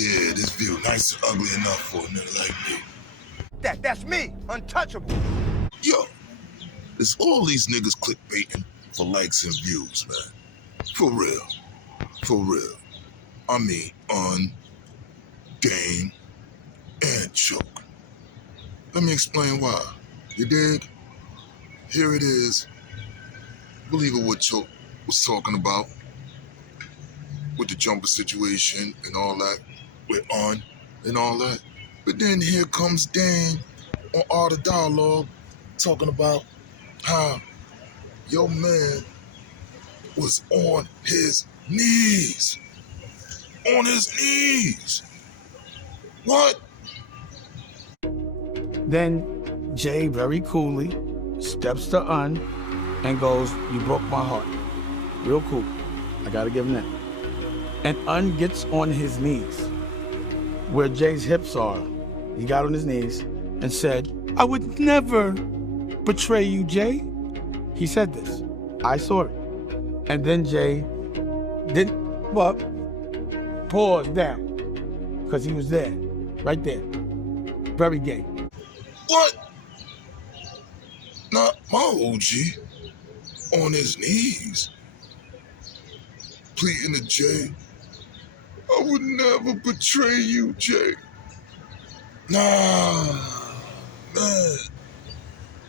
Yeah, this view nice and ugly enough for a nigga like me. That's me, untouchable. Yo, it's all these niggas clickbaiting for likes and views, man. For real. For real. I mean, game, and choke. Let me explain why. You dig? Here it is. Believe it what Choke was talking about with the jumper situation and all that. We're on and all that. But then here comes Dane on Art of Dialogue talking about how your man was on his knees. On his knees. What? Then Jay very coolly steps to Un and goes, "You broke my heart." Real cool. I gotta give him that. And Un gets on his knees where Jay's hips are. He got on his knees and said, "I would never betray you, Jay." He said this. I saw it. And then Jay didn't pause down because he was there, right there. Very gay. What? Not my OG on his knees, pleading to Jay. "I would never betray you, Jay." Nah, man.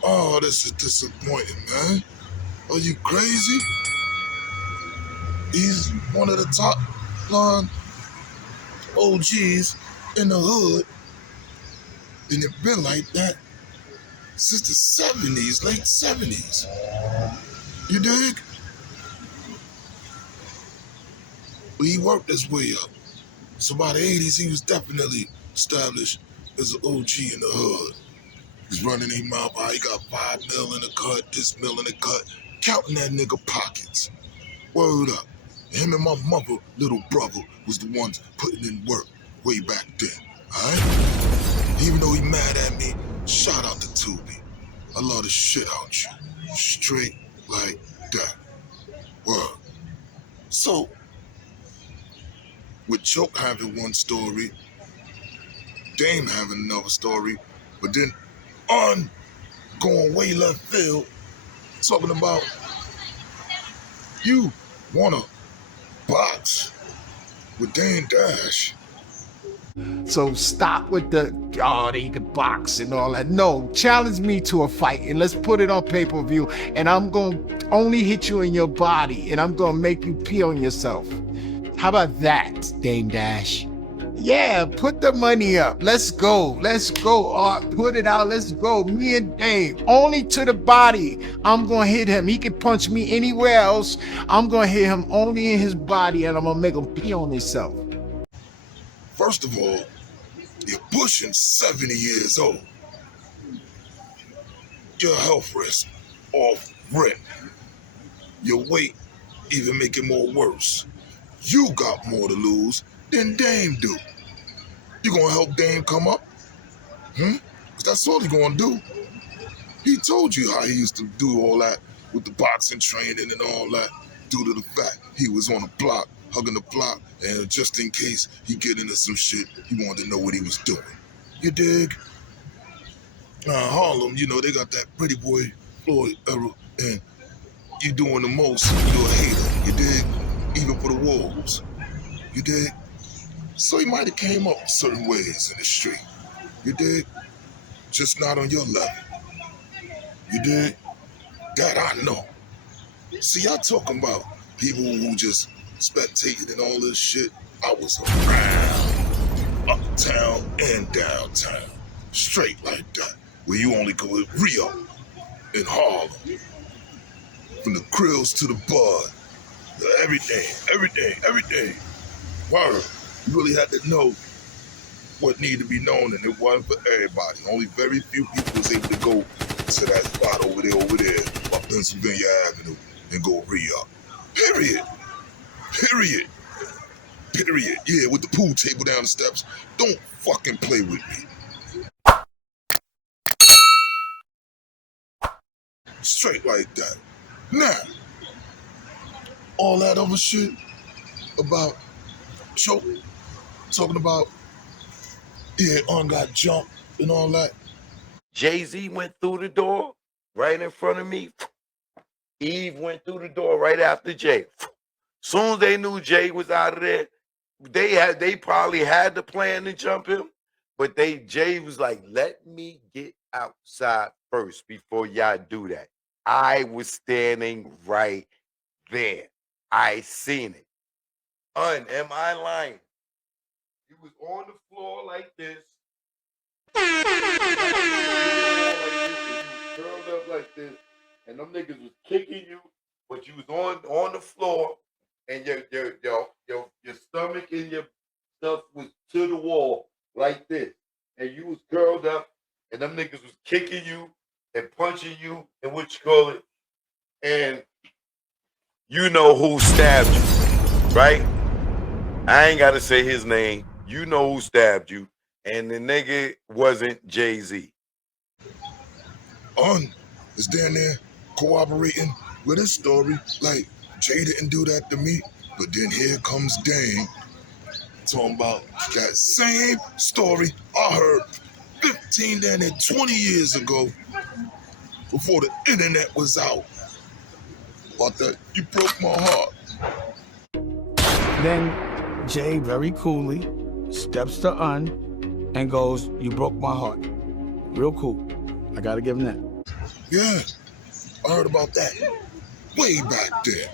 Oh, this is disappointing, man. Are you crazy? He's one of the top line OGs in the hood, and it been like that since the 70s, late 70s. You dig? But he worked his way up. So by the 80s, he was definitely established as an OG in the hood. He's running his mouth out. He got 5 mil in the cut, this mil in the cut, counting that nigga pockets. Word up. Him and my mother, little brother, was the ones putting in work way back then, alright? Even though he mad at me, shout out to Tubi. I love the shit out you. Straight like that. Word. So, with Choke having one story, Dame having another story, but then going way left field, talking about you wanna box with Dame Dash. So stop with the, they could box and all that. No, challenge me to a fight and let's put it on pay-per-view and I'm going to only hit you in your body and I'm going to make you pee on yourself. How about that, Dame Dash? Yeah, put the money up. Let's go. Let's go, Art. Put it out. Let's go. Me and Dame. Only to the body. I'm going to hit him. He can punch me anywhere else. I'm going to hit him only in his body and I'm going to make him pee on himself. First of all, you're pushing 70 years old. Your health risk off rip. Your weight even make it more worse. You got more to lose than Dame do. You gonna help Dame come up? Cause that's all he gonna do. He told you how he used to do all that with the boxing training and all that due to the fact he was on the block, hugging the block, and just in case he get into some shit, he wanted to know what he was doing. You dig? Harlem, you know, they got that pretty boy Floyd era, and you doing the most, you're a hater, you dig? Even for the wolves, you dig? So he might have came up certain ways in the street, you dig? Just not on your level, you dig? That I know. See, y'all talking about people who just spectated and all this shit. I was around, uptown and downtown, straight like that, where you only go with Rio in Harlem. From the krills to the bud, everything. Word, you really had to know what needed to be known, and it wasn't for everybody. Only very few people was able to go to that spot over there, by Pennsylvania Avenue, and go re-up. Period. Yeah, with the pool table down the steps. Don't fucking play with me. Straight like that. Now, all that other shit about Choke, talking about, yeah, got jumped and all that. Jay-Z went through the door right in front of me. Eve went through the door right after Jay. Soon as they knew Jay was out of there, they probably had the plan to jump him, but Jay was like, let me get outside first before y'all do that. I was standing right there. I seen it. Am I lying? You was on the floor like this. Curled up like this, and them niggas was kicking you, but you was on the floor, and your stomach and your stuff was to the wall like this, and you was curled up, and them niggas was kicking you and punching you and what you call it, and you know who stabbed you, right? I ain't gotta say his name. You know who stabbed you, and the nigga wasn't Jay-Z. Is down there cooperating with his story. Like, Jay didn't do that to me, but then here comes Dane talking about that same story I heard 15 down there 20 years ago before the internet was out. About that, you broke my heart. Then Jay very coolly steps to and goes, you broke my heart. Real cool. I gotta give him that. Yeah, I heard about that way back then.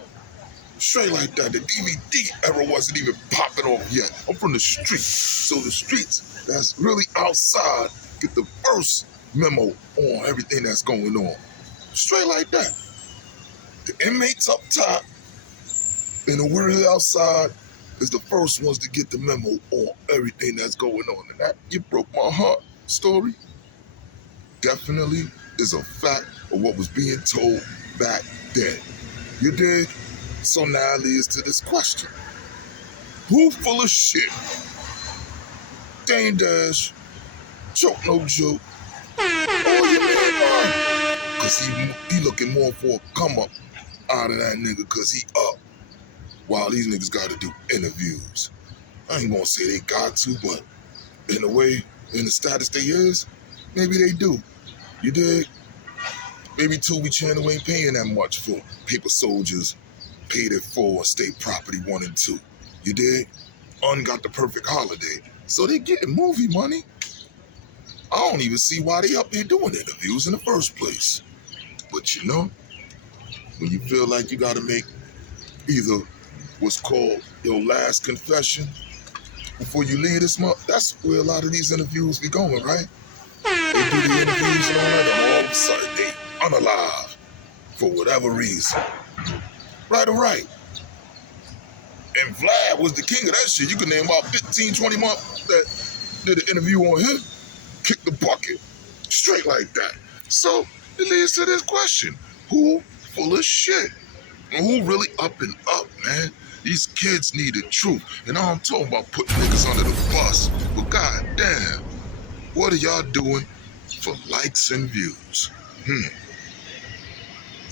Straight like that, the DVD era wasn't even popping off yet. I'm from the streets, so the streets that's really outside get the first memo on everything that's going on. Straight like that. The inmates up top and the really outside is the first ones to get the memo on everything that's going on. And that you broke my heart story definitely is a fact of what was being told back then. You dig? So now it leads to this question. Who full of shit? Dane Dash, Choke No Joke, or your man Ron? Cause he looking more for a come up out of that nigga cause he up. While these niggas gotta do interviews. I ain't gonna say they got to, but in a way, in the status they is, maybe they do. You dig? Maybe Tubi Channel ain't paying that much for Paper Soldiers, Paid It For, State Property 1 and 2. You dig? Got the perfect holiday. So they getting movie money. I don't even see why they up there doing interviews in the first place. But you know, when you feel like you gotta make either what's called your last confession before you leave this month, that's where a lot of these interviews be going, right? They do the interviews and all that, and all of a sudden they unalive for whatever reason. Right or right? And Vlad was the king of that shit. You can name about 15, 20 months that did an interview on him, kick the bucket, straight like that. So it leads to this question. Who full of shit? And who really up and up, man? These kids need the truth. And I'm talking about putting niggas under the bus. But goddamn, what are y'all doing for likes and views?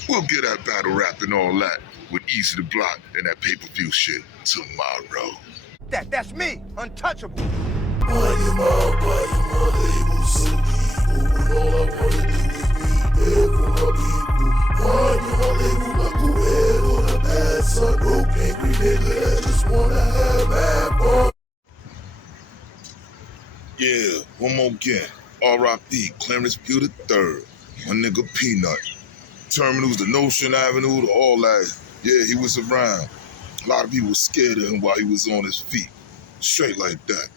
We'll get that battle rap and all that with Easy to Block and that pay-per-view shit tomorrow. That's me, untouchable. Yeah, one more again. R.I.P. Clarence Pugh III. My nigga Peanut. Terminals, the Notion Avenue, the all that. Yeah, he was around. A lot of people were scared of him while he was on his feet. Straight like that.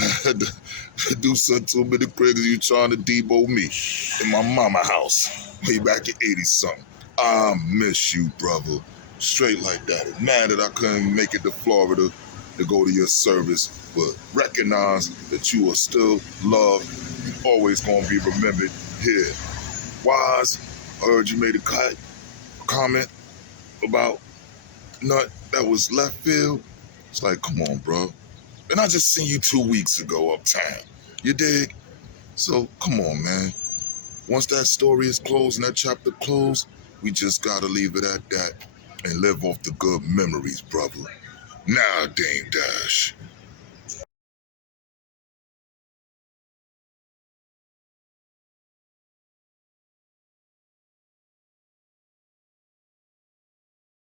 I had to do something to him in the crib because he was trying to debo me in my mama house way back in 80-something. I miss you, brother. Straight like that. It's mad that I couldn't make it to Florida to go to your service, but recognize that you are still loved. You're always gonna be remembered here. Wise, I heard you made a comment about Nut that was left field. It's like, come on, bro. And I just seen you 2 weeks ago uptown. You dig? So come on, man. Once that story is closed and that chapter closed, we just gotta leave it at that and live off the good memories, brother. Now, Dame Dash,